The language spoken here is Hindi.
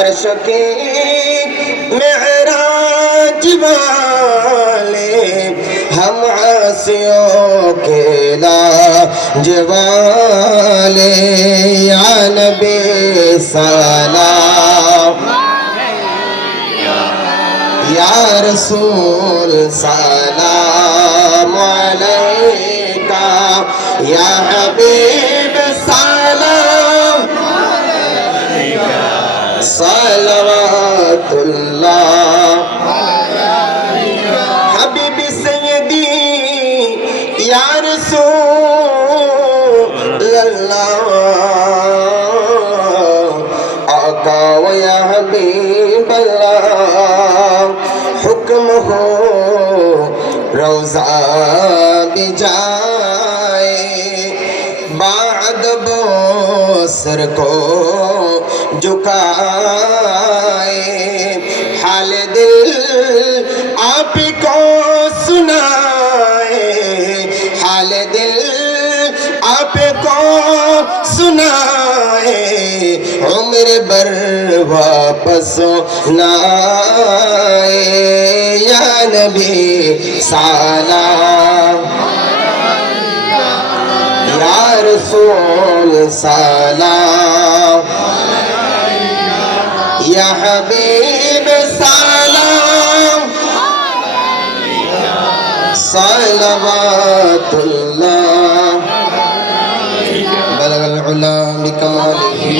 अर्श के महराज वाले हम आसियों के लाजवाले। या नबी सलाम। या रसूल सलाम। সালাওয়াতুল্লাহ। হাবিবি সাইয়্যিদি ইয়া রাসূলুল্লাহ। আকা ওয়া ইয়া হাবিবাল্লাহ। হুকম হো রওজা বিজায়ে। বা भी सर को झुकाए। हाल दिल आप को सुनाए। हाल दिल आप को सुनाए। उम्र भर वापस नाए। या नबी রসুল সালাম ইয়া হাবিব সালাম সালামাতুল্লাহ বালাগাল উলা বিকামালিহি